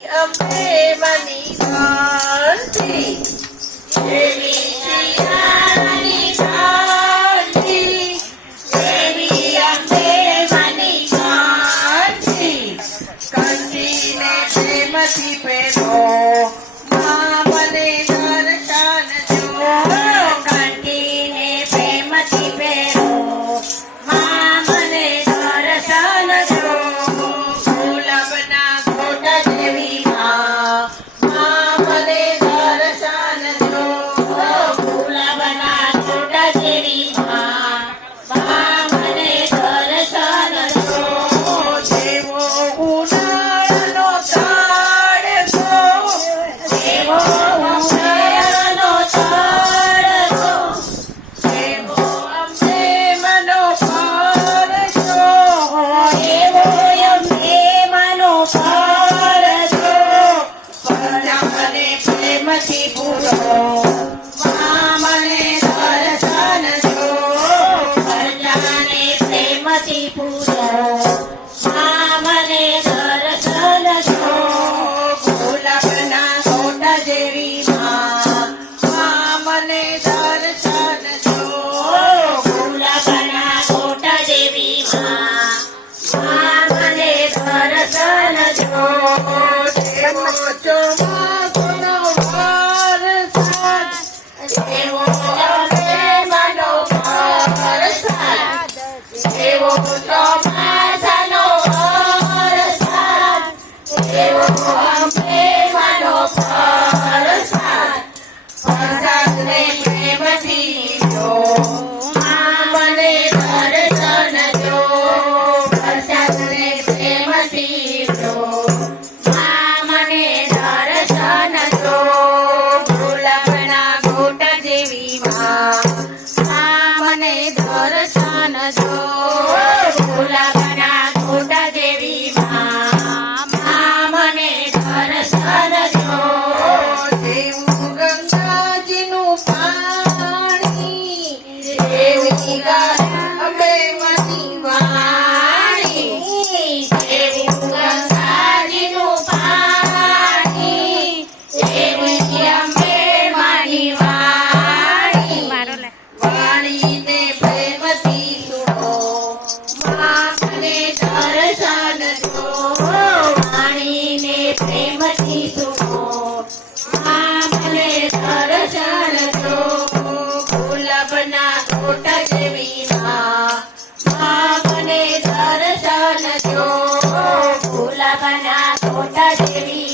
Ambe mani kanti, Devi Siyani kanti, Devi ambe mani kanti, kanti ne premati pero, mamane darshan jo, kanti ne premati pero, mamane darshan jo, ગુલાબના ગોટા જેવી મને દર્શન જો ગુલાબના ગોટા જેવી મને દર્શન જો જેવો ઉનાળાનો તડકો જેવો ઉનાળાનો તડકો જેવો અમને મનો પરસો એવો અમને મનો પરસો મને પ્રેમથી પૂરો મને દર્શન જો પ્રજાને પ્રેમથી પૂરો મને દર્શન જો ગુલાબના ગોટા જેવી મને દર્શન જો ગુલાબના ગોટા જેવી મને દર્શન જો ચોમાસુનો વરસાદ એવો અમે મનો વરસાદ એવો ચોમાસાનો વરસાદ એવો અમે મનો વરસાદ વરસાદને પ્રેમથી જો મને દર્શન જો વરસાદને પ્રેમથી જો મને દર્શન જો ગુલાબના ગોટા જેવી મને દર્શન જો ગુલાબના ગોટા જેવી મને દર્શન જો જેવું ગંગાજીનું પાણી જેવી અમે મની વાણી જેવું ગંગાજીનું પાણી જેવી અમે મની વાણીને પ્રેમથી સુનો મને દર્શન જો વાણીને પ્રેમથી સુનો મને દર્શન જો ગુલાબના ગોટા જેવી મને દર્શન જો ગુલાબના ગોટા જેવી